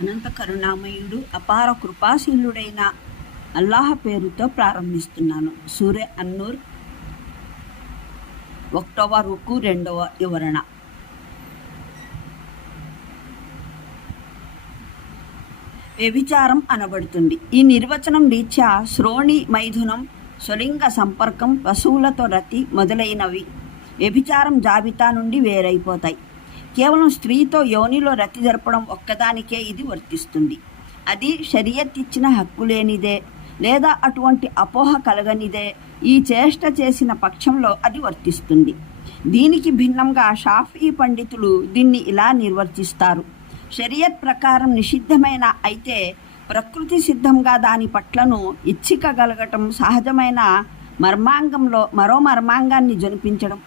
అనంత కరుణామయుడు అపార కృపాశీలుడైన అల్లాహ్ పేరుతో ప్రారంభిస్తున్నాను. సూర్య అన్నూర్ ఒకటవ రుకు రెండవ వివరణ. వ్యభిచారం అనబడుతుంది. ఈ నిర్వచనం రీత్యా శ్రోణి మైథునం స్వలింగ సంపర్కం పశువులతో రతి మొదలైనవి వ్యభిచారం జాబితా నుండి వేరైపోతాయి. కేవలం స్త్రీతో యోనిలో రతి జరపడం ఒక్కదానికే ఇది వర్తిస్తుంది. అది షరియత్ ఇచ్చిన హక్కు లేనిదే లేదా అటువంటి అపోహ కలగనిదే. ఈ చేష్ట చేసిన పక్షంలో అది వర్తిస్తుంది. దీనికి భిన్నంగా షాఫీ పండితులు దీన్ని ఇలా నిర్వర్తిస్తారు. షరియత్ ప్రకారం నిషిద్ధమైన అయితే ప్రకృతి సిద్ధంగా దాని పట్లను ఇచ్చికగలగటం సహజమైన మర్మాంగంలో మరో మర్మాంగాన్ని జనిపించడం.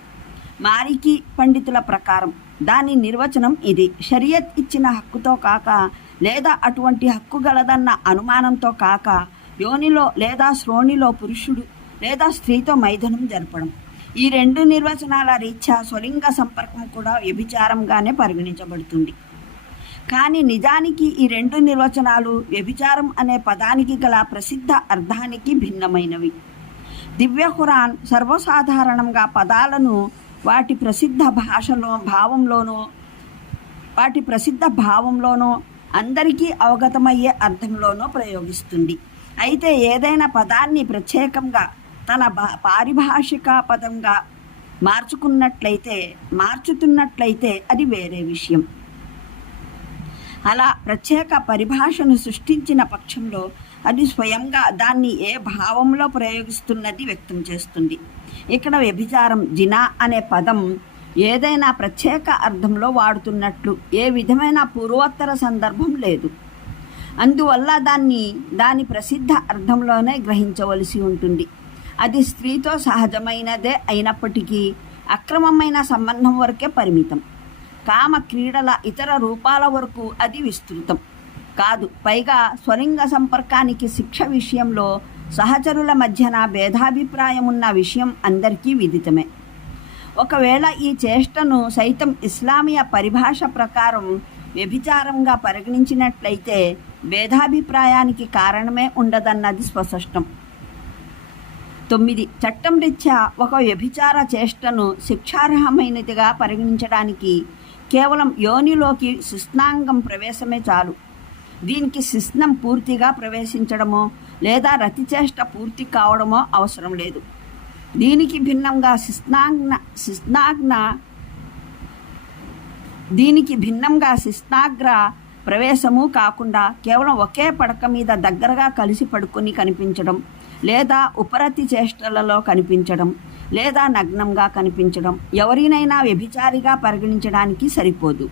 మారికి పండితుల ప్రకారం. దాని నిర్వచనం ఇది. షరియత్ ఇచ్చిన హక్కుతో కాక లేదా అటువంటి హక్కు గలదన్న అనుమానంతో కాక యోనిలో లేదా శ్రోణిలో పురుషుడు లేదా స్త్రీతో మైథనం జరపడం. ఈ రెండు నిర్వచనాల రీత్యా స్వలింగ సంపర్కం కూడా వ్యభిచారంగానే పరిగణించబడుతుంది. కానీ నిజానికి ఈ రెండు నిర్వచనాలు వ్యభిచారం అనే పదానికి గల ప్రసిద్ధ అర్థానికి భిన్నమైనవి. దివ్య ఖురాన్ సర్వసాధారణంగా పదాలను వాటి ప్రసిద్ధ భాషలో భావంలోనూ వాటి ప్రసిద్ధ భావంలోనూ అందరికీ అవగతమయ్యే అర్థంలోనూ ప్రయోగిస్తుంది. అయితే ఏదైనా పదాన్ని ప్రత్యేకంగా తన భా- పారిభాషిక పదంగా మార్చుకున్నట్లయితే మార్చుతున్నట్లయితే అది వేరే విషయం. అలా ప్రత్యేక పరిభాషను సృష్టించిన పక్షంలో అది స్వయంగా దాన్ని ఏ భావంలో ప్రయోగిస్తున్నది వ్యక్తం చేస్తుంది. ఇక్కడ వ్యభిచారం జినా అనే పదం ఏదైనా ప్రత్యేక అర్థంలో వాడుతున్నట్లు ఏ విధమైన పూర్వోత్తర సందర్భం లేదు. అందువల్ల దాన్ని దాని ప్రసిద్ధ అర్థంలోనే గ్రహించవలసి ఉంటుంది. అది స్త్రీతో సహజమైనదే అయినప్పటికీ అక్రమమైన సంబంధం వరకే పరిమితం. కామ క్రీడల ఇతర రూపాల వరకు అది విస్తృతం. కాదు పైగా స్వలింగ సంపర్కానికి శిక్ష విషయంలో సహచరుల మధ్యన భేదాభిప్రాయం ఉన్న విషయం అందరికీ విదితమే. ఒకవేళ ఈ చేష్టను సైతం ఇస్లామీయ పరిభాష ప్రకారం వ్యభిచారంగా పరిగణించినట్లయితే భేదాభిప్రాయానికి కారణమే ఉండదన్నది స్వస్పష్టం తొమ్మిది. చట్టం రీత్యా ఒక వ్యభిచార చేష్టను శిక్షార్హమైనదిగా పరిగణించడానికి కేవలం యోనిలోకి శిస్నాంగం ప్రవేశమే చాలు. దీనికి శిస్నం పూర్తిగా ప్రవేశించడమో లేదా రతిచేష్ట పూర్తి కావడమో అవసరం లేదు. దీనికి భిన్నంగా శిస్నాజ్ఞ శిస్నాజ్ఞ దీనికి భిన్నంగా శిస్నాగ్ర ప్రవేశము కాకుండా కేవలం ఒకే పడక మీద దగ్గరగా కలిసి పడుకొని కనిపించడం లేదా ఉపరతి చేష్టలలో కనిపించడం లేదా నగ్నంగా కనిపించడం ఎవరినైనా వ్యభిచారిగా పరిగణించడానికి సరిపోదు.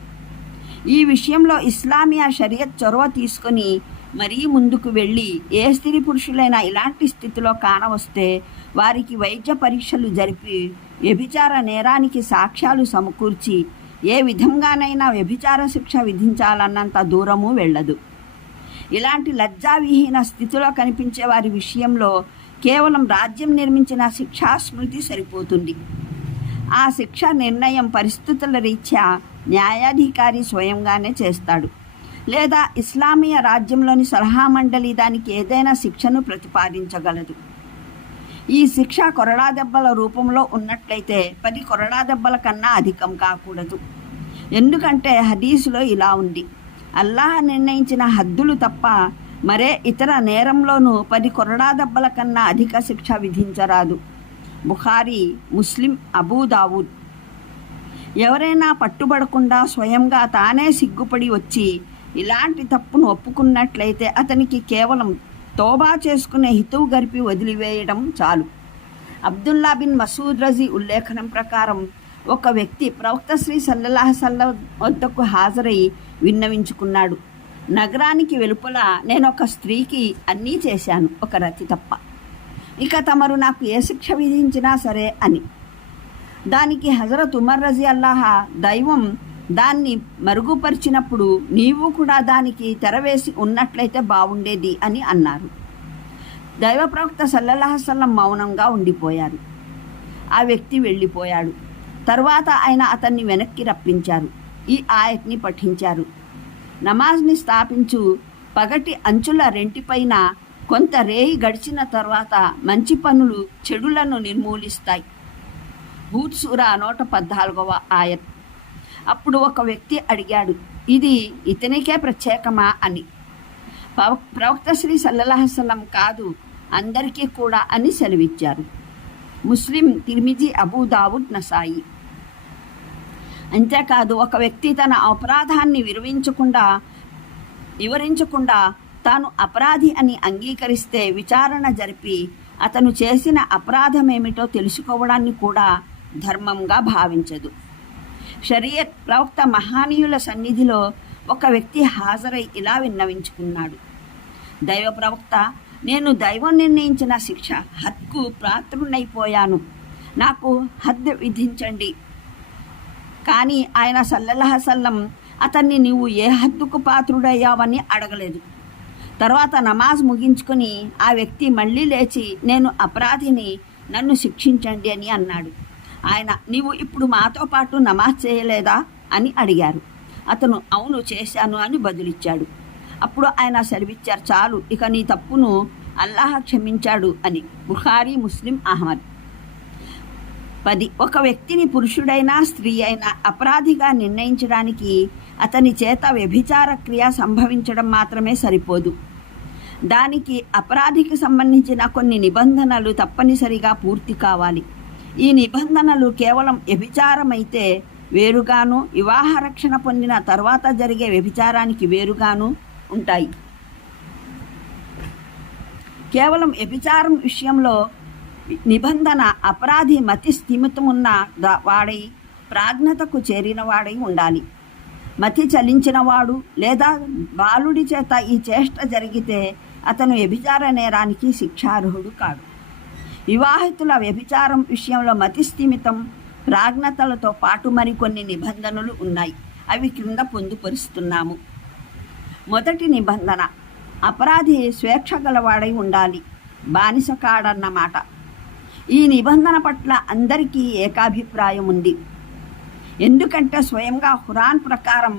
ఈ విషయంలో ఇస్లామియా షరియత్ చొరవ తీసుకొని మరీ ముందుకు వెళ్ళి ఏ స్త్రీ పురుషులైనా ఇలాంటి స్థితిలో కానవస్తే వారికి వైద్య పరీక్షలు జరిపి వ్యభిచార నేరానికి సాక్ష్యాలు సమకూర్చి ఏ విధంగానైనా వ్యభిచార శిక్ష విధించాలన్నంత దూరము వెళ్ళదు. ఇలాంటి లజ్జావిహీన స్థితిలో కనిపించే వారి విషయంలో కేవలం రాజ్యం నిర్మించిన శిక్షా స్మృతి సరిపోతుంది. ఆ శిక్ష నిర్ణయం పరిస్థితుల రీత్యా న్యాయాధికారి స్వయంగానే చేస్తాడు. లేదా ఇస్లామీయ రాజ్యంలోని సలహా మండలి దానికి ఏదైనా శిక్షను ప్రతిపాదించగలదు. ఈ శిక్ష కొరడా దెబ్బల రూపంలో ఉన్నట్లయితే పది కొరడా దెబ్బల కన్నా అధికం కాకూడదు. ఎందుకంటే హదీసులో ఇలా ఉంది. అల్లాహ్ నిర్ణయించిన హద్దులు తప్ప మరే ఇతర నేరంలోనూ పది కొరడా దెబ్బల కన్నా అధిక శిక్ష విధించరాదు. బుఖారీ ముస్లిం అబూదావుద్ ఎవరైనా పట్టుబడకుండా స్వయంగా తానే సిగ్గుపడి వచ్చి ఇలాంటి తప్పును ఒప్పుకున్నట్లయితే అతనికి కేవలం తోబా చేసుకునే హితువు గరిపి వదిలివేయడం చాలు. అబ్దుల్లా బిన్ మసూద్ రజీ ఉల్లేఖనం ప్రకారం ఒక వ్యక్తి ప్రవక్త శ్రీ సల్లల్లాహ సల్ల వద్దకు హాజరై విన్నవించుకున్నాడు. నగరానికి వెలుపల నేను ఒక స్త్రీకి అన్నీ చేశాను ఒక రతి తప్ప. ఇక తమరు నాకు ఏ శిక్ష విధించినా సరే అని. దానికి హజరత్ ఉమర్ రజీ అల్లాహ దైవం దాన్ని మరుగుపరిచినప్పుడు నీవు కూడా దానికి తెరవేసి ఉన్నట్లయితే బాగుండేది అని అన్నారు. దైవ ప్రవక్త సల్లల్లాహసల్లం మౌనంగా ఉండిపోయారు. ఆ వ్యక్తి వెళ్ళిపోయాడు. తర్వాత ఆయన అతన్ని వెనక్కి రప్పించారు. ఈ ఆయత్ని పఠించారు. నమాజ్ని స్థాపించు పగటి అంచుల రెంటిపైన కొంత రేయి గడిచిన తర్వాత మంచి పనులు చెడులను నిర్మూలిస్తాయి. భూత్సూరా నూట పద్నాలుగవ ఆయత్. అప్పుడు ఒక వ్యక్తి అడిగాడు ఇది ఇతనికే ప్రత్యేకమా? అని. పవ- ప్రవక్త శ్రీ సల్లహసలం కాదు అందరికీ కూడా అని సెలవిచ్చారు. ముస్లిం తిరిమిజి అబూ దావుద్ నసాయి. అంతేకాదు ఒక వ్యక్తి తన అపరాధాన్ని విరవించకుండా వివరించకుండా తాను అపరాధి అని అంగీకరిస్తే విచారణ జరిపి అతను చేసిన అపరాధమేమిటో తెలుసుకోవడాన్ని కూడా ధర్మంగా భావించదు. షరియత్ ప్రవక్త మహానీయుల సన్నిధిలో ఒక వ్యక్తి హాజరై ఇలా విన్నవించుకున్నాడు. దైవ ప్రవక్త నేను దైవం నిర్ణయించిన శిక్ష హద్కు ప్రాత్రునైపోయాను నాకు హద్ విధించండి. కానీ ఆయన సల్లహసల్లం అతన్ని నీవు ఏ హద్దుకు పాత్రుడయ్యావని అడగలేదు. తర్వాత నమాజ్ ముగించుకొని ఆ వ్యక్తి మళ్ళీ లేచి నేను అపరాధిని నన్ను శిక్షించండి అని అన్నాడు. ఆయన నీవు ఇప్పుడు మాతో పాటు నమాజ్ చేయలేదా? అని అడిగారు. అతను అవును చేశాను అని బదులిచ్చాడు. అప్పుడు ఆయన సెలవిచ్చారు చాలు ఇక నీ తప్పును అల్లాహ క్షమించాడు అని బుఖారీ ముస్లిం అహ్మద్. పది ఒక వ్యక్తిని పురుషుడైనా స్త్రీ అయినా అపరాధిగా నిర్ణయించడానికి అతని చేత వ్యభిచార క్రియ సంభవించడం మాత్రమే సరిపోదు. దానికి అపరాధికి సంబంధించిన కొన్ని నిబంధనలు తప్పనిసరిగా పూర్తి కావాలి. ఈ నిబంధనలు కేవలం వ్యభిచారమైతే వేరుగాను వివాహ రక్షణ పొందిన తర్వాత జరిగే వ్యభిచారానికి వేరుగాను ఉంటాయి. కేవలం వ్యభిచారం విషయంలో నిబంధన అపరాధి మతి స్థిమితమున్న వాడై ప్రాజ్ఞతకు చేరినవాడై ఉండాలి. మతి చలించినవాడు లేదా బాలుడి చేత ఈ చేష్ట జరిగితే అతను వ్యభిచార నేరానికి శిక్షార్హుడు కాడు. వివాహితుల వ్యభిచారం విషయంలో మతి స్థిమితం ప్రాజ్ఞతలతో పాటు మరికొన్ని నిబంధనలు ఉన్నాయి. అవి క్రింద పొందుపరుస్తున్నాము. మొదటి నిబంధన అపరాధి స్వేచ్ఛ గలవాడై ఉండాలి. బానిస కాడన్నమాట. ఈ నిబంధన పట్ల అందరికీ ఏకాభిప్రాయం ఉంది. ఎందుకంటే స్వయంగా హురాన్ ప్రకారం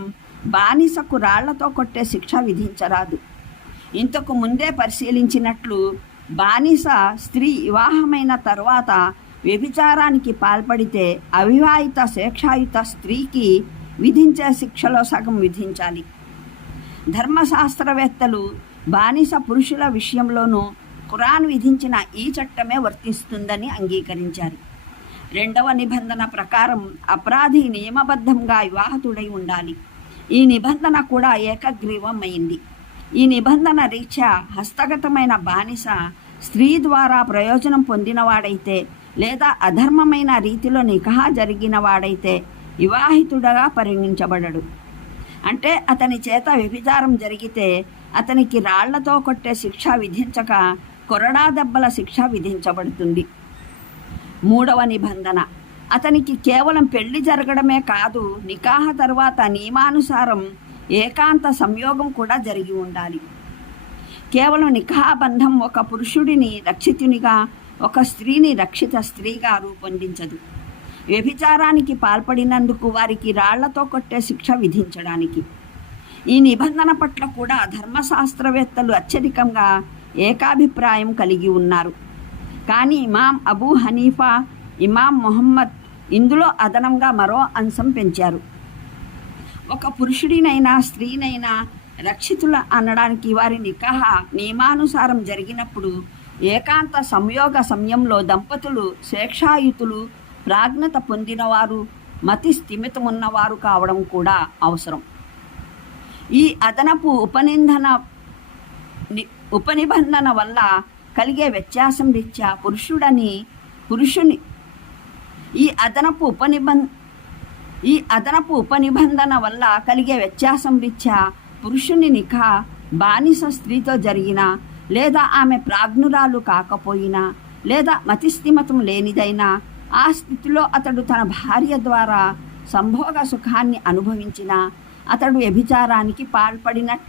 బానిసకు రాళ్ళతో కొట్టే శిక్ష విధించరాదు. ఇంతకు ముందే పరిశీలించినట్లు బానిస స్త్రీ వివాహమైన తర్వాత వ్యభిచారానికి పాల్పడితే అవివాహిత స్వేచ్ఛాయుత స్త్రీకి విధించే శిక్షలో సగం విధించాలి. ధర్మశాస్త్రవేత్తలు బానిస పురుషుల విషయంలోనూ ఖురాన్ విధించిన ఈ చట్టమే వర్తిస్తుందని అంగీకరించారు. రెండవ నిబంధన ప్రకారం అపరాధి నియమబద్ధంగా వివాహతుడై ఉండాలి. ఈ నిబంధన కూడా ఏకగ్రీవమైంది. ఈ నిబంధన రీత్యా హస్తగతమైన బానిస స్త్రీ ద్వారా ప్రయోజనం పొందినవాడైతే లేదా అధర్మమైన రీతిలో నికహా జరిగిన వాడైతే వివాహితుడగా పరిగణించబడడు. అంటే అతని చేత వ్యభిచారం జరిగితే అతనికి రాళ్ళతో కొట్టే శిక్ష విధించక కొరడా దెబ్బల శిక్ష విధించబడుతుంది. మూడవ నిబంధన. అతనికి కేవలం పెళ్ళి జరగడమే కాదు నికాహ తర్వాత నియమానుసారం ఏకాంత సంయోగం కూడా జరిగి ఉండాలి. కేవలం నిఖాబంధం బంధం ఒక పురుషుడిని రక్షితునిగా ఒక స్త్రీని రక్షిత స్త్రీగా రూపొందించదు. వ్యభిచారానికి పాల్పడినందుకు వారికి రాళ్ళతో కొట్టే శిక్ష విధించడానికి. ఈ నిబంధన పట్ల కూడా ధర్మశాస్త్రవేత్తలు అత్యధికంగా ఏకాభిప్రాయం కలిగి ఉన్నారు. కానీ ఇమాం అబూ హనీఫా ఇమాం మొహమ్మద్ ఇందులో అదనంగా మరో అంశం పెంచారు. ఒక పురుషుడినైనా స్త్రీనైనా రక్షితుల అనడానికి వారి నికాహ నియమానుసారం జరిగినప్పుడు ఏకాంత సంయోగ సమయంలో దంపతులు స్వేచ్ఛాయుతులు ప్రాజ్ఞత పొందినవారు మతి స్థిమితమున్నవారు కావడం కూడా అవసరం. ఈ అదనపు ఉపనిందన ని- ఉపనిబంధన వల్ల కలిగే వ్యత్యాసం రీత్యా పురుషుడని పురుషుని ఈ అదనపు ఉపనిబంధ ఈ అదనపు ఉపనిబంధన వల్ల కలిగే వ్యత్యాసం రీత్యా పురుషుని నిఖా బానిస స్త్రీతో జరిగిన లేదా ఆమె ప్రాజ్ఞురాలు కాకపోయినా లేదా మతిస్థిమతం లేనిదైనా ఆ స్థితిలో అతడు తన భార్య ద్వారా సంభోగ సుఖాన్ని అనుభవించిన అతడు వ్యభిచారానికి పాల్పడినట్లు.